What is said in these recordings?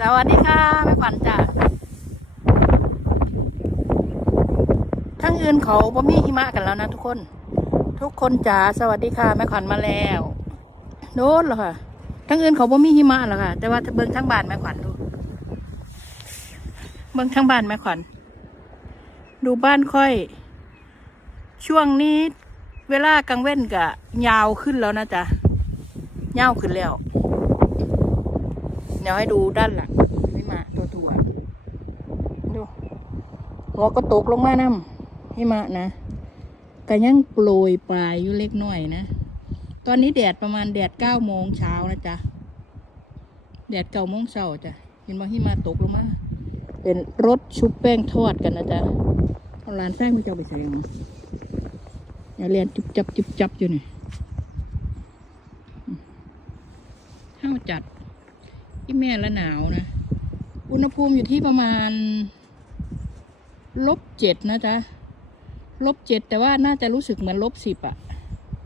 สวัสดีค่ะแม่ขวัญจ้ะทั้งอื่นเขาบ่มีหิมะกันแล้วนะทุกคน ทุกคนจ๋าสวัสดีค่ะแม่ขวัญมาแล้วโน้นเหรอค่ะทั้งอื่นเขาบ่มีหิมะหรอกค่ะ แต่ว่าเบิ่งทั้งบ้านแม่ขวัญดู เบิ่งทั้งบ้านแม่ขวัญดูบ้านค่อย ช่วงนี้เวลากลางเว้นกะยาวขึ้นแล้วนะจ๊ะยาวขึ้นแล้ว เดี๋ยวให้ดูด้านหลังนี่มาตัวตัวดูหัวก็ตกลงมาน้ำให้มานะก็ยังโปรยปลายอยู่เล็กน้อยนะ ตอนนี้แดดประมาณแดดเก้าโมงเช้านะจ๊ะ แดดเก้าโมงเช้าจ้ะ เห็นบ่หิมะตกลงมา เป็นรถชุบแป้งทอดกันนะจ๊ะเอาร้านแป้งไปเจ้าไปใส่ยังอย่าเรียนจุบจับจุบจับอยู่นี่ห้าวจัด ที่แม่ละหนาวนะ อุณหภูมิอยู่ที่ประมาณลบเจ็ดนะจ๊ะลบเจ็ดแต่ว่าน่าจะรู้สึกเหมือนลบสิบอะ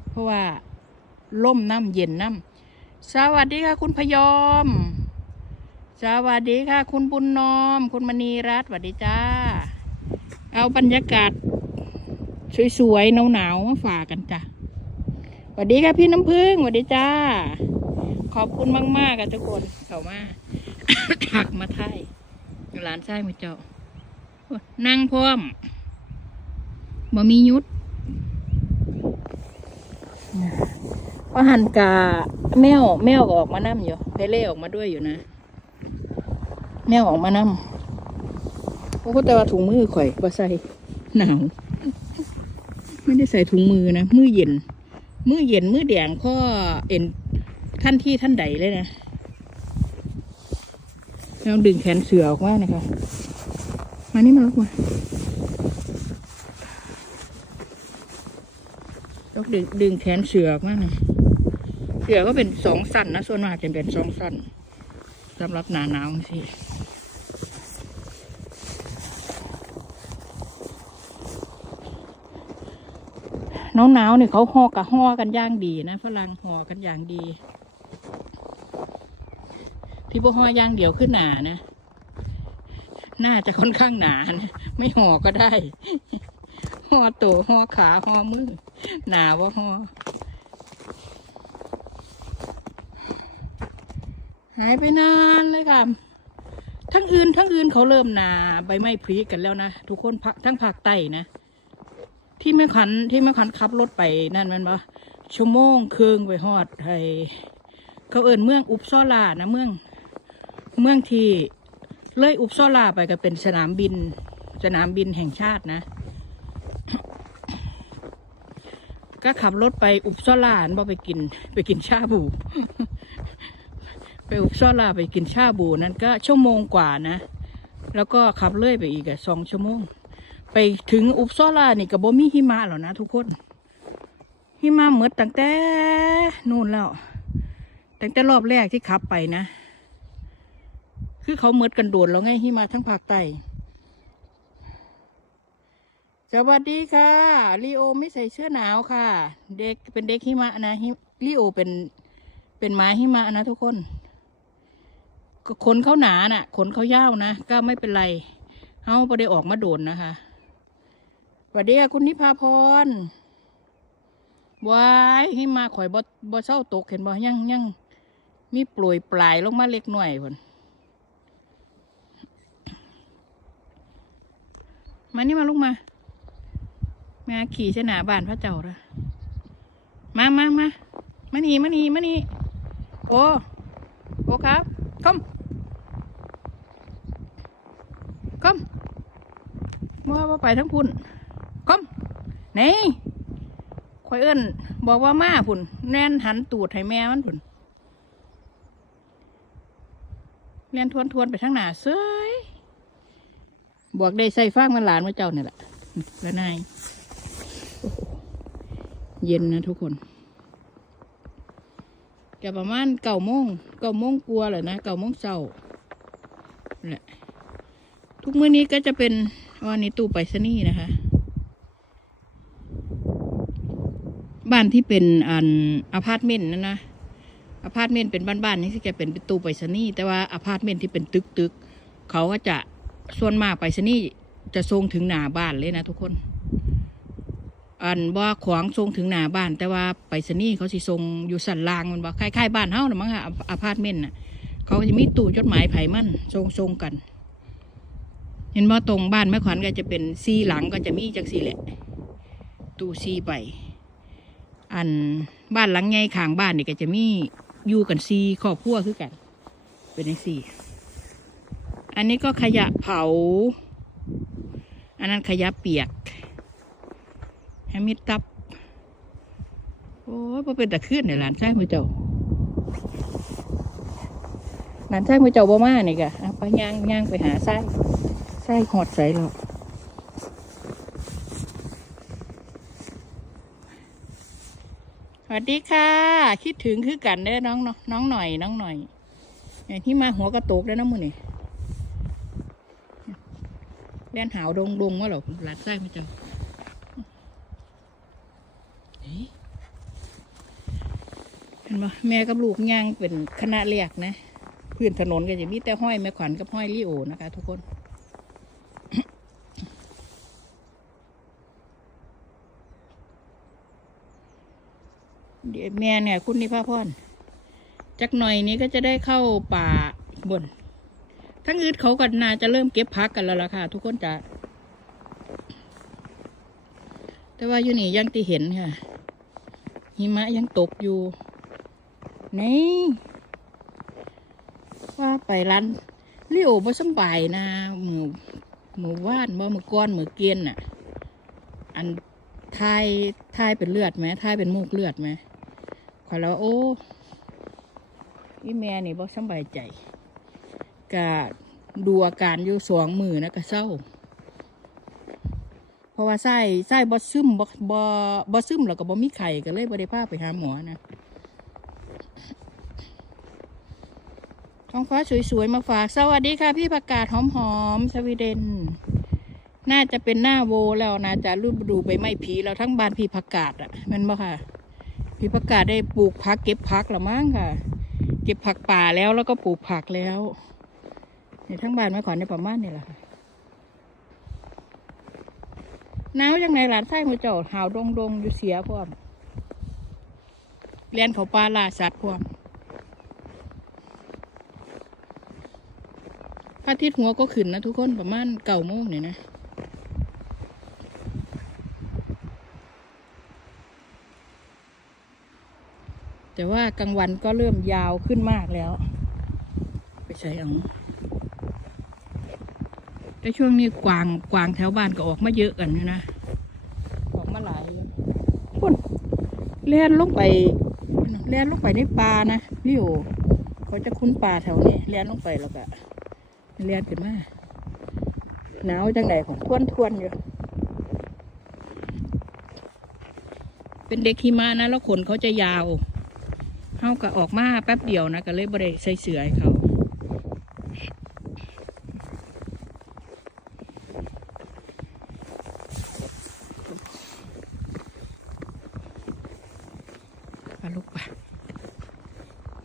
เพราะว่าล่มน้ำเย็นน้ำสวัสดีค่ะ คุณพยอม สวัสดีค่ะ คุณบุญนอม คุณมณีรัตน์สวัสดีจ้า เอาบรรยากาศ สวยๆหนาวๆมาฝากกันจ้ะสวัสดีค่ะพี่น้ำพึ่งสวัสดีจ้า ขอบคุณมากๆกันทุกคนเขามาถักมาไทยหลานไส้มือเจาโอ้ยนั่งพร้อมบ่มียุดพอหันกาแมวแมวออกมานั่มอยู่เปเล่ออกมาด้วยอยู่นะ แมวออกมานั่มโอ้โหแต่ว่าถุงมือข่อยบ่ใส่หนาวไม่ได้ใส่ถุงมือนะ มือเย็น มือเย็น มือแดงข้อเอ็น ท่านที่ท่านใดเลยนะแล้วดึงแขนเสือออกมานะคะ มานี่มาลูกมาลกดึงดึงแขนเสือออกมานะเสือก็เป็นสองสั้นนะ ส่วนมากจะเป็นสองสั้นสำหรับหนาหนาวสิหนาวหนาวๆเนี่ยเขาห่อกับห่อกันอย่างดีนะฝรั่งห่อกันอย่างดี ที่พวกหอย่างเดียวขึ้นหนานะ น่าจะค่อนข้างหนานะไม่ห่อก็ได้ห่อตัวห่อขาห่อมือหนาว่าห่อหายไปนานเลยค่ะ ทั้งอื่นทั้งอื่นเขาเริ่มหนาใบไม้พลีกันแล้วนะทุกคนพักทั้งภาคใต้นะ ที่แม่ขันที่แม่ขันขับรถไปนั่นมันปะชั่วโมงครึ่งไปฮอดไทยเขาเอินเมืองอุปซอลานะเมือง เมืองที่เลยอุปซอลาไปก็เป็นสนามบิน สนามบินแห่งชาตินะ ก็ขับรถไปอุปซอลานบ่ไปกิน ไปกินชาบู ไปอุปซอลาไปกินชาบูนั้นก็ชั่วโมงกว่านะ แล้วก็ขับเลื่อยไปอีกอะสองชั่วโมง ไปถึงอุปซอลานี่กับโบมีหิมะแล้วนะทุกคน หิมะเมดตั้งแต่นู่นแล้วตั้งแต่รอบแรกที่ขับไปนะ คือเขาเมิดกันโดดแล้วไงหิมะทั้งภาคใต้สวัสดีค่ะลีโอไม่ใส่เสื้อหนาวค่ะ เด็กเป็นเด็กหิมะนะฮิลีโอเป็นเป็นหมาหิมะนะทุกคนขนเขาหนาน่ะขนเขายาวนะก็ไม่เป็นไรเขาไ่ได้ออกมาโดนนะคะสวัสดีค่ะคุณนิพาพรวายห้มาข่อยบ่บ่เศร้าตกเห็นบ่ยังยังมีปล่วยปลายลงมาเล็กหน่อยพ่น มานี่มาลูกมามาขี่ชนาบ้านพระเจ้าละมามามามานี่มานี่มานี่โอ้โอ้ครับคอมคอมว่าว่าไปทั้งพุ่นก้มนี่ข่อยเอิ้นบอกว่ามาพุ่นแน่นหันตูดให้แม่มันพุ่นเรียนทวนทวนๆไปทางหน้าเซ้ย บวกได้ใส่ฟางมันหลานมาเจ้าเนี่ยแหละแล้วนายเย็นนะทุกคนจะประมาณเก้าโมงเก้าโมงกลัวาแหละนะเก้าโมงเช้านั่นแหละทุกมื้อนี้ก็จะเป็นวันนี้ตู้ไปรษณีย์นะคะ บ้านที่เป็นอันอพาร์ตเมนต์นั่นนะอพาร์ตเมนต์เป็นบ้านๆนี่สิจะเป็นตู้ไปรษณีย์แต่ว่าอพาร์ตเมนต์ที่เป็นตึกๆเขาก็จะ ส่วนมากไปรษณีย์จะส่งถึงหน้าบ้านเลยนะทุกคน อันว่าขวางส่งถึงหน้าบ้าน แต่ว่าไปรษณีย์เขาสิส่งอยู่สันล่างมันว่าคล้ายๆบ้านเฮานะมั้งค่ะอพาร์ตเมนต์น่ะ เขาจะมีตู้จดหมายไผ่มันส่งส่งกัน เห็นว่าตรงบ้านแม่ขวัญก็จะเป็นซีหลังก็จะมีจังสี่แหละ ตู้ซีไป อันบ้านหลังใหญ่ข้างบ้านนี่ก็จะมีอยู่กันซีครอบครัวคือกัน เป็นจังสี่ อันนี้ก็ขยะเผา อันนั้นขยะเปียกแฮมิดตับ โอ้ยพอเป็นตะขึ้นเนี่ยหลานชายมือเจ้า หลานชายมือเจ้าบ่มานี่กะไปย่างย่างไปหาไส้ไส้หอดใส่หรอกสวัสดีค่ะ คิดถึงคือกันเด้อน้องน้องน้องหน่อย น้องหน่อยอย่างที่มาหัวกระโตกได้อน้องมือนี่เล่นหาวดงดงว่าหรอหลานไส้มือเจ้าเฮ้ยเห็นปะแม่กับลูกย่างเป็นคณะเรียกนะพื้นถนนก็จะมีแต่ห้อยแม่ขวัญกับห้อยลิโอนะคะ ทุกคนเดี๋ยวแม่เนี่ย คุณนิพาพรจักหน่อยนี้ก็จะได้เข้าป่าบน ทั้งอื่นเขาก็น่าจะเริ่มเก็บพักกันแล้วล่ะค่ะ ทุกคนจะแต่ว่าอยู่นี่ยังที่เห็นค่ะ หิมะยังตกอยู่ นี่ว่าไปร้านเลี้ยวบ่สำบายนะมือมือว่านบ่มือก้อนมือเกียนน่ะ อันทายทายเป็นเลือดไหมทายเป็นมูกเลือดไหมขอแล้วาโอ้อีแม่นี่บ่สำบายใจ กะดูอาการอยู่สองมือนะก็เศร้า เพราะว่าไส้ไส้บ่ซึมบ่บ่บ่ซึมแล้วก็บ่มีไข่ก็เลยบ่ได้พไปหาหมอนะท้องฟ้าสวยๆมาฝาก สวัสดีค่ะ พี่ประกาศหอมๆสวีเดน น่าจะเป็นหน้าโวแล้วนะจะรูปดูใบไม้ผีแล้วทั้งบ้านพี่ประกาศอะมันบ่ค่ะ พี่ประกาศได้ปลูกผักเก็บผักละมั้งค่ะ เก็บผักป่าแล้วแล้วก็ปลูกผักแล้ว นี่ทั้งบ้านแม่ขวัญในประมาณนี่แหละค่ะหนาวยังไงหลานไส้มือเจ้าหาวดงดงอยู่เสียพร้อมเรียนเขาปลาล่าสัตว์พร้อมพระอาทิตย์หัวก็ขึ้นนะทุกคนประมาณเก่าโมงเนี่ยนะแต่ว่ากลางวันก็เริ่มยาวขึ้นมากแล้ว ไปใช้เอา แต่ช่วงนี้กวางกวางแถวบ้านก็ออกมาเยอะกันอยู่นะ ออกมาหลายอยู่พุ่นเล่นลงไปเล่นลงไปในป่านะพี่โอเขาจะคุ้นป่าแถวนี้เล่นลงไปแล้วก็เรียนขึ้นมาหนาวจังไหนของทวนทวนๆอยู่ เป็นเด็กหิมะนะ แล้วขนเขาจะยาวเขาก็ออกมาแป๊บเดียวนะ ก็เลยบริใส่เสือให้เขา ไปลูกไป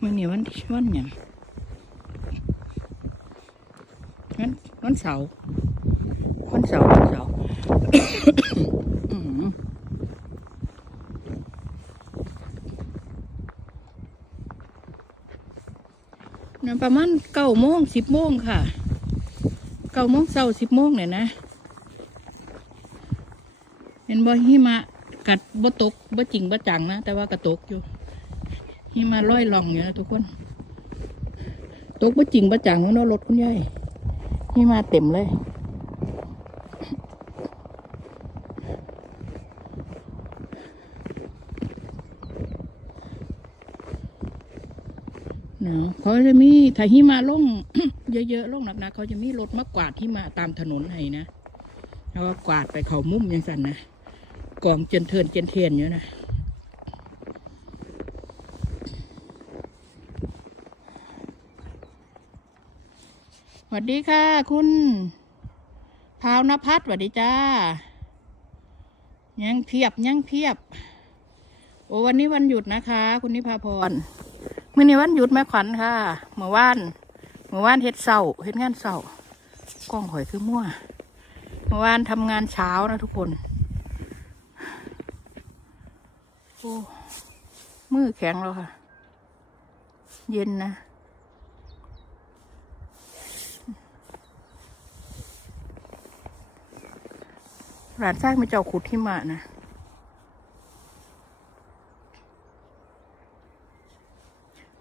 มื่อ นี้วันที่วันหยังวันวันเสาร์วันเสาร์วันเสาร์ประมาณเก้าโมงสิบโมงค่ะเก้าโมงเช้าสิบโมงเนี่ยนะเห็นบ่หิมะกัดบ่ตกบ่จริงบ่จังนะ แต่ว่ากระตกอยู่ หิมะร้อยล่องอยู่นะทุกคน ตกบ่จริงบ่จังเนาะรถคุณยายนี่มาเต็มเลยเนาะเขาจะมีถ้าหิมะลงเยอะๆลงหนักๆเขาจะมีรถมากวาดหิมะตามถนนให้นะแล้วก็กวาดไปเขามุ่มยังสั่นนะกองเจนเทินเจนเทียนอยู่นะ วัสดีค่ะ คุณพาวนภัสสวัสดีจ้า ยังเพียบยังเพียบ โอ้วันนี้วันหยุดนะคะ คุณนิพาพรมื่อนี้วันหยุดแม่ขวัญค่ะเมื่อวานเมื่อวานเฮ็ดเศร้าเฮ็ดงานเศร้ากล้องหอยคือมั่วเมื่อวานทำงานเช้านะทุกคนโอ้มือแข็งแล้วค่ะ เย็นนะ หลานสร้างไม่เจ้าขุดที่มานะ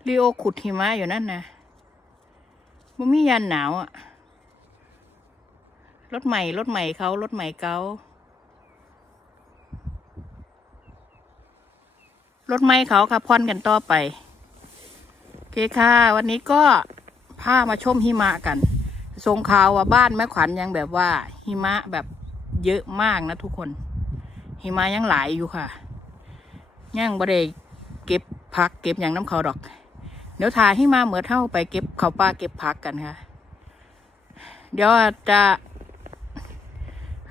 ลีโอขุดหิมะอยู่นั่นนะมันมียันหนาวอะรถใหม่รถใหม่เขารถใหม่เขารถใหม่เขาค่ะพ่อนกันต่อไป โอเคค่ะ วันนี้ก็พามาชมหิมะกัน ทรงข่าวว่าบ้านแม่ขวัญยังแบบว่าหิมะแบบ เยอะมากนะทุกคน หิมะยังหลายอยู่ค่ะยังบ่ได้เก็บพักเก็บอย่างน้ำเขาดอก เดี๋ยวถ่ายให้มาเหมือเท่าไปเก็บเขาป่าเก็บผักกันค่ะ เดี๋ยวอาจจะ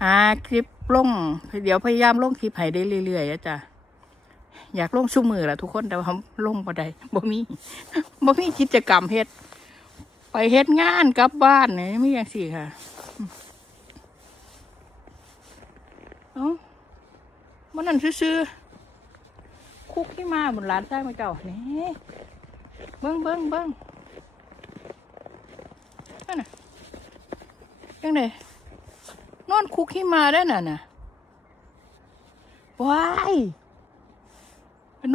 หาคลิปลงเดี๋ยวพยายามลงคลิปให้ได้เรื่อยๆนะจ๊ะอยากลงชุ่มือแหละทุกคนแต่ว่าลงบ่ได้บ่มีบ่มีกิจกรรมเฮ็ด ไปเฮ็ดงานกลับบ้านเนี่ยไม่อย่างสี่ค่ะ เอ้ามันนั่นซื่อคุกที่มาบนร้านใต้มาเจ้านี่เบิ้งเบิ้งเบิ้งนั่นน่ะยังไงนอนคุกที่มาได้น่ะน่ะว้าย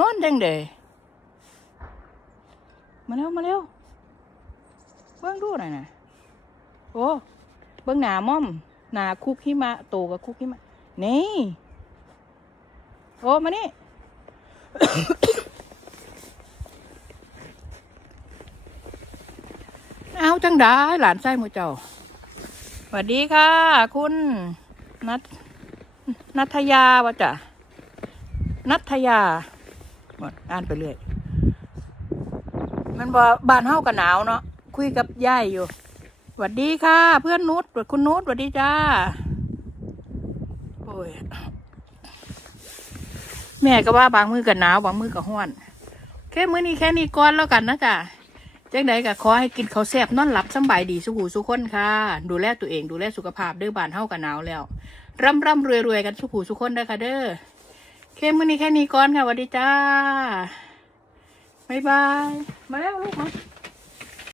นอนจังเดมาเร็วมาเร็วเบิ้งดูหน่อยน่ะโอ้เบิ้งหนาม่อมหนาคุกที่มาโตกับคุกที่มา นี่ โอ้มานี่ เอาจังด้หลานไส้หมูเจ้า สวัสดีค่ะ คุณนัทนัทยาวะจ้ะนัทยาหมดอ่านไปเรื่อย มันบบ้านเฮากันหนาวเนาะ คุยกับยายอยู่ สวัสดีค่ะ เพื่อนนุชคุณนุชสวัสดีจ้า ยแม่ก็ว่าบางมือก็หนาว บางมือก็ห้อนแค่มื้อนี้แค่นี้ก่อนแล้วกันนะจ๊ะจังใดก็ขอให้กินข้าวแซ่บนอนหลับสบายดีสุขูสุขคนค่ะ ดูแลตัวเองดูแลสุขภาพด้อบ้านเฮากันหนาวแล้วร่ำร่ำรวยรวยกันสุขูสุขคนเด้อค่ะเด้อแค่มื้อนี้แค่นี้ก่อนค่ะสวัสดีจ้าบ๊ายบาย มาแล้วลูกมา